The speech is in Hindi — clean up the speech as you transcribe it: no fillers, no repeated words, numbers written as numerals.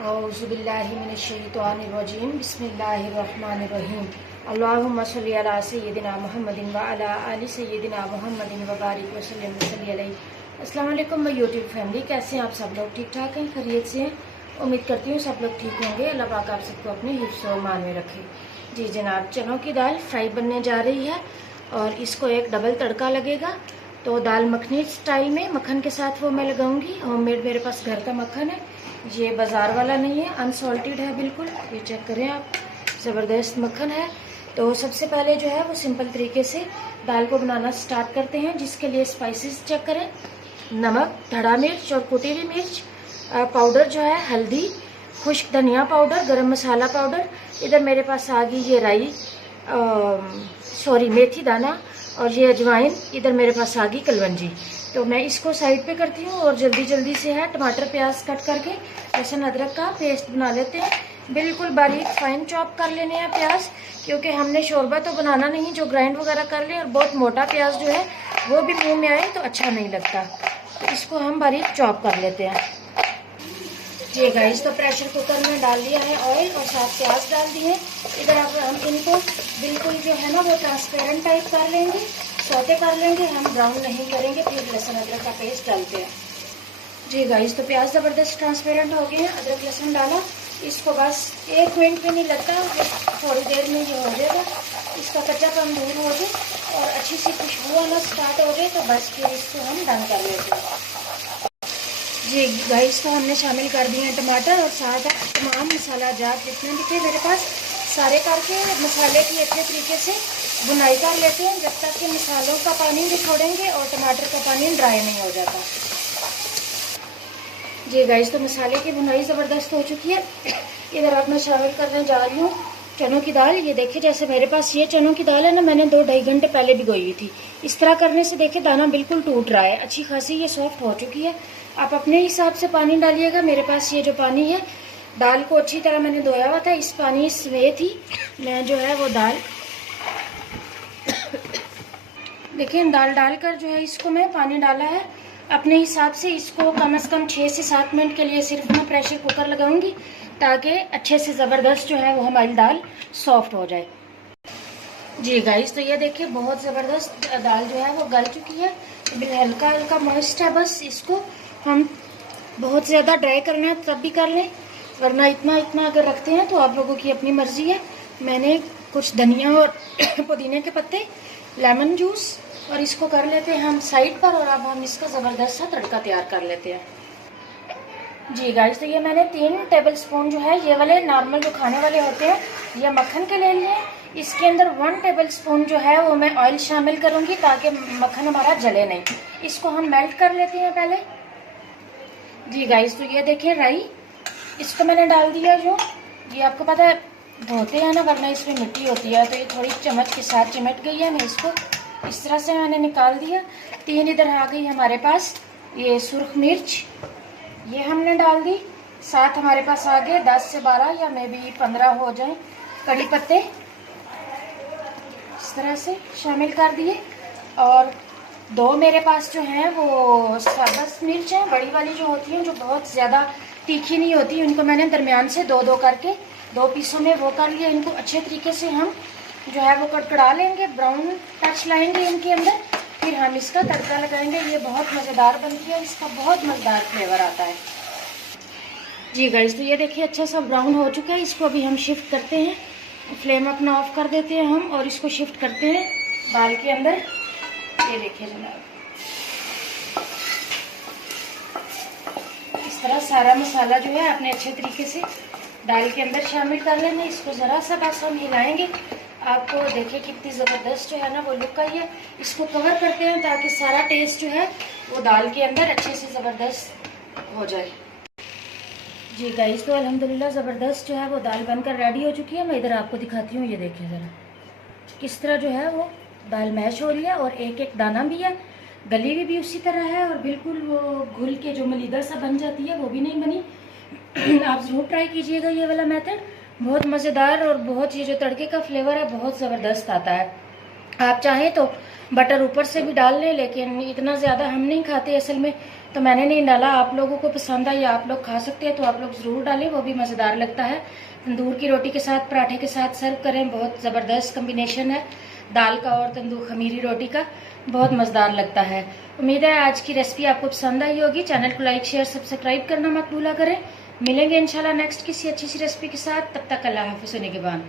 औज़ुबिल्लाहिमिनश्शैतानिर्रजीम बिस्मिल्लाहिर्रहमानिर्रहीम अल्लाहुम्मा सल्लि अला सय्यिदिना मुहम्मदिन व अला आलि सय्यिदिना मुहम्मदिन व बारिक व सल्लिम अलैहि। अस्सलाम वालेकुम माय यूट्यूब फैमिली, कैसे हैं आप सब लोग? ठीक ठाक हैं, खैरियत से हैं? उम्मीद करती हूँ सब लोग ठीक होंगे। अल्लाह पाक आप सबको अपने हिफ्ज़ व ईमान में रखे। जी जनाब, चनों की दाल फ्राई बनने जा रही है और इसको एक डबल तड़का लगेगा। तो दाल मखनी स्टाइल में मक्खन के साथ वो मैं लगाऊंगी। होममेड मेरे पास घर का मक्खन है, ये बाज़ार वाला नहीं है, अनसॉल्टेड है बिल्कुल। ये चेक करें आप, ज़बरदस्त मक्खन है। तो सबसे पहले जो है वो सिंपल तरीके से दाल को बनाना स्टार्ट करते हैं, जिसके लिए स्पाइसेस चेक करें। नमक, धड़ा मिर्च और कुटी हुई मिर्च पाउडर जो है, हल्दी, खुश्क धनिया पाउडर, गरम मसाला पाउडर। इधर मेरे पास आ गई ये राई मेथी दाना और ये अजवाइन। इधर मेरे पास आ गई कलवंजी। तो मैं इसको साइड पे करती हूँ और जल्दी से है टमाटर प्याज कट करके लहसुन अदरक का पेस्ट बना लेते हैं। बिल्कुल बारीक फाइन चॉप कर लेने हैं प्याज, क्योंकि हमने शोरबा तो बनाना नहीं जो ग्राइंड वगैरह कर ले। और बहुत मोटा प्याज जो है वो भी मुंह में आए तो अच्छा नहीं लगता, तो इसको हम बारीक चॉप कर लेते हैं। जी गाइस, तो प्रेशर कुकर में डाल दिया है ऑयल और साथ प्याज डाल दिए। इधर अब हम इनको बिल्कुल जो है ना वो ट्रांसपेरेंट टाइप कर लेंगे, सौते कर लेंगे, हम ब्राउन नहीं करेंगे। फिर लहसुन अदरक का पेस्ट डालते हैं। जी गाइस, तो प्याज ज़बरदस्त ट्रांसपेरेंट हो गए हैं। अदरक लहसुन डाला, इसको बस 1 मिनट भी नहीं लगता, थोड़ी देर में ये हो जाएगा। इसका कच्चापन दूर हो जाए और अच्छी सी खुशबू आना स्टार्ट हो जाए तो बस फिर इसको हम डन कर लेते हैं। जी गाइस, तो हमने शामिल कर दिए हैं टमाटर और साथ तमाम मसाला जात जितने भी थे मेरे पास सारे करके मसाले की अच्छे तरीके से भुनाई कर लेते हैं, जब तक कि मसालों का पानी भी छोड़ेंगे और टमाटर का पानी ड्राई नहीं हो जाता। जी गाइस, तो मसाले की भुनाई ज़बरदस्त हो चुकी है। इधर अब मैं शामिल करने जा रही हूँ चनों की दाल। ये देखिए, जैसे मेरे पास ये चनों की दाल है ना, मैंने 2-2.5 घंटे पहले भिगोई हुई थी। इस तरह करने से देखिए दाना बिल्कुल टूट रहा है, अच्छी खासी ये सॉफ्ट हो चुकी है। आप अपने हिसाब से पानी डालिएगा। मेरे पास ये जो पानी है, दाल को अच्छी तरह मैंने धोया हुआ था, इस पानी समेत ही मैं जो है वो दाल देखिए दाल डालकर जो है इसको मैं पानी डाला है अपने हिसाब से। इसको कम से कम 6 से 7 मिनट के लिए सिर्फ मैं प्रेशर कुकर लगाऊंगी, ताकि अच्छे से ज़बरदस्त जो है वो हमारी दाल सॉफ्ट हो जाए। जी गाइस, तो ये देखिए बहुत ज़बरदस्त दाल जो है वो गल चुकी है, हल्का हल्का मॉइस्ट है। बस इसको हम बहुत ज़्यादा ड्राई करना है तब भी कर लें, वरना इतना अगर रखते हैं तो आप लोगों की अपनी मर्ज़ी है। मैंने कुछ धनिया और पुदीने के पत्ते, लेमन जूस और इसको कर लेते हैं हम साइड पर। और अब हम इसका ज़बरदस्त सा तड़का तैयार कर लेते हैं। जी गाइस, तो ये मैंने 3 टेबल स्पून जो है ये वाले नॉर्मल जो खाने वाले होते हैं ये मक्खन के ले लिए। इसके अंदर 1 टेबल स्पून जो है वो मैं ऑयल शामिल करूँगी, ताकि मक्खन हमारा जले नहीं। इसको हम मेल्ट कर लेते हैं पहले। जी गाइस, तो ये देखिए राई, इसको मैंने डाल दिया। जो ये आपको पता है धोते हैं ना, वरना इसमें मिट्टी होती है, तो ये थोड़ी चम्मच के साथ चिमट गई है। मैं इसको इस तरह से मैंने निकाल दिया। 3 इधर आ गई हमारे पास ये सुर्ख मिर्च, ये हमने डाल दी। साथ हमारे पास आ गए 10 से 12 या मे बी 15 हो जाए कड़ी पत्ते, इस तरह से शामिल कर दिए। और 2 मेरे पास जो हैं वो साबुत मिर्च हैं, बड़ी वाली जो होती हैं, जो बहुत ज़्यादा तीखी नहीं होती, उनको मैंने दरमियान से 2-2 करके 2 पीसों में वो कर लिया। इनको अच्छे तरीके से हम जो है वो कड़कड़ा लेंगे, ब्राउन टच लाएंगे इनके अंदर, फिर हम इसका तड़का लगाएंगे। ये बहुत मज़ेदार बनती है, इसका बहुत मज़ेदार फ्लेवर आता है। जी गाइस, तो ये देखिए अच्छा सा ब्राउन हो चुका है। इसको अभी हम शिफ्ट करते हैं, फ्लेम अपना ऑफ कर देते हैं हम और इसको शिफ्ट करते हैं दाल के अंदर। ये देखिए जनाब, इस तरह सारा मसाला जो है अपने अच्छे तरीके से दाल के अंदर शामिल कर लेंगे। इसको ज़रा सा बस हम हिलाएंगे। आपको देखिए कितनी ज़बरदस्त जो है ना वो लुक आई है। इसको कवर करते हैं ताकि सारा टेस्ट जो है वो दाल के अंदर अच्छे से ज़बरदस्त हो जाए। जी गाइस, तो अल्हम्दुलिल्लाह ज़बरदस्त जो है वो दाल बनकर रेडी हो चुकी है। मैं इधर आपको दिखाती हूँ, ये देखिए ज़रा किस तरह जो है वो दाल मैश हो रही है और एक एक दाना भी है, गली हुई भी उसी तरह है और बिल्कुल वो घुल के जो मलीदा सा बन जाती है वो भी नहीं बनी। आप ज़रूर ट्राई कीजिएगा ये वाला मेथड, बहुत मज़ेदार और बहुत ये जो तड़के का फ्लेवर है बहुत ज़बरदस्त आता है। आप चाहें तो बटर ऊपर से भी डाल लें, लेकिन इतना ज़्यादा हम नहीं खाते असल में, तो मैंने नहीं डाला। आप लोगों को पसंद है या आप लोग खा सकते हैं तो आप लोग ज़रूर डालें, वो भी मज़ेदार लगता है। तंदूर की रोटी के साथ, पराठे के साथ सर्व करें, बहुत ज़बरदस्त कम्बिनेशन है दाल का और तंदूर खमीरी रोटी का, बहुत मज़ेदार लगता है। उम्मीद है आज की रेसिपी आपको पसंद आई होगी। चैनल को लाइक शेयर सब्सक्राइब करना मत भूला करें। मिलेंगे इंशाल्लाह नेक्स्ट किसी अच्छी सी रेसिपी के साथ। तब तक अल्लाह हाफ़िज़। निगहबान।